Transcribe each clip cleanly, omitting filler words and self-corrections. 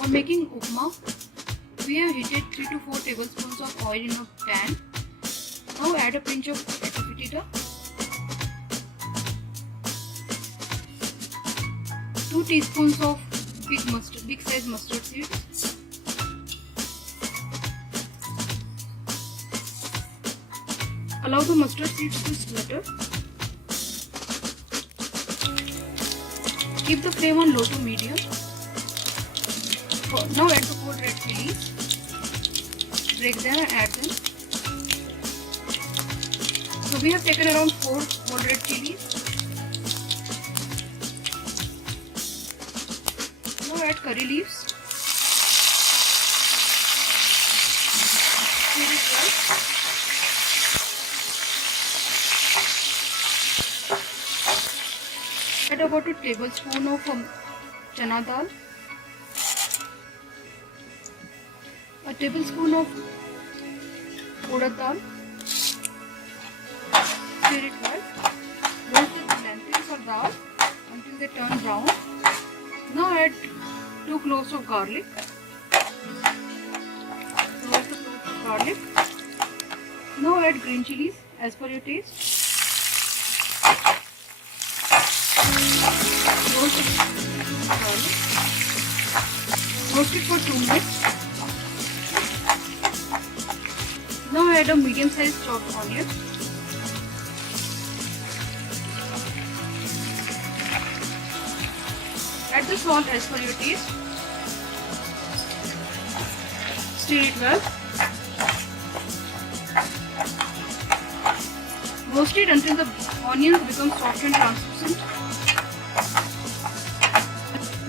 For making upma, we have heated 3 to 4 tablespoons of oil in a pan. Now add a pinch of asafoetida, 2 teaspoons of big size mustard seeds, allow the mustard seeds to splutter. Keep the flame on low to medium. Now add the whole red chilies. Break them and add them. So we have taken around 4 whole red chilies. Now add curry leaves. Stir it well. Add about a tablespoon of chana dal, a tablespoon of urad dal. Stir it well. Roast the lentils or dal until they turn brown. Now add 2 cloves of garlic. Roast the cloves of garlic. Now add green chilies as per your taste. Roast it for 2 minutes. Now add a medium sized chopped onion. Add the salt as per your taste. Stir it well. Roast it until the onions become soft and translucent.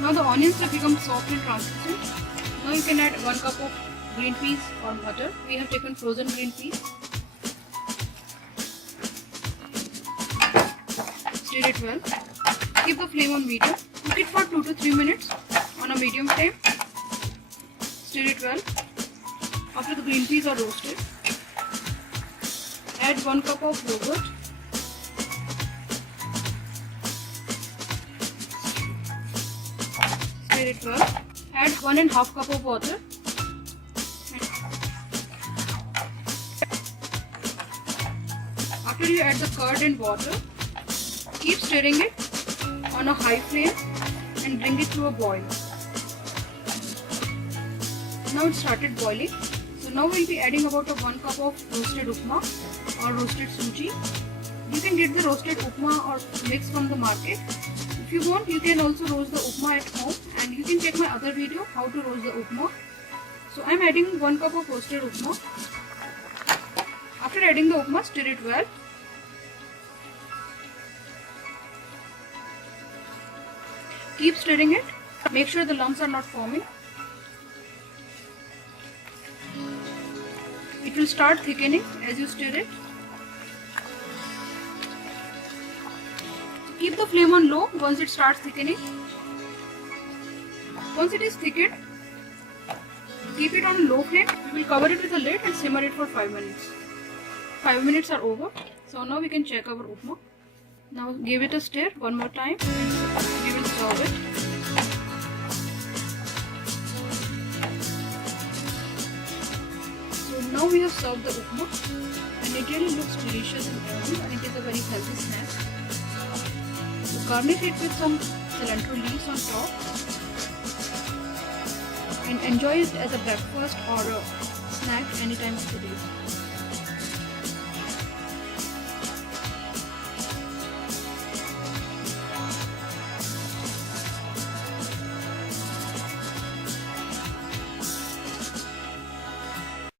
Now the onions have become soft and translucent. Now you can add 1 cup of green peas or butter. We have taken frozen green peas. Stir it well. Keep the flame on medium. Cook it for 2 to 3 minutes on a medium flame. Stir it well. After the green peas are roasted, add 1 cup of yogurt. Stir it well. Add 1½ cup of water. After you add the curd and water, keep stirring it on a high flame and bring it to a boil. Now it started boiling. So now we'll be adding about 1 cup of roasted upma or roasted suji. You can get the roasted upma or mix from the market. If you want, you can also roast the upma at home, and you can check my other video how to roast the upma. So I'm adding 1 cup of roasted upma. After adding the upma, stir it well. Keep stirring it. Make sure the lumps are not forming. It will start thickening as you stir it. Keep the flame on low once it starts thickening. Once it is thickened, keep it on low flame. We will cover it with a lid and simmer it for 5 minutes. 5 minutes are over. So now we can check our upma. Now give it a stir one more time and we will serve it. So now we have served the upma, and it really looks delicious and yummy, and it is a very healthy snack. So garnish it with some cilantro leaves on top and enjoy it as a breakfast or a snack anytime of the day.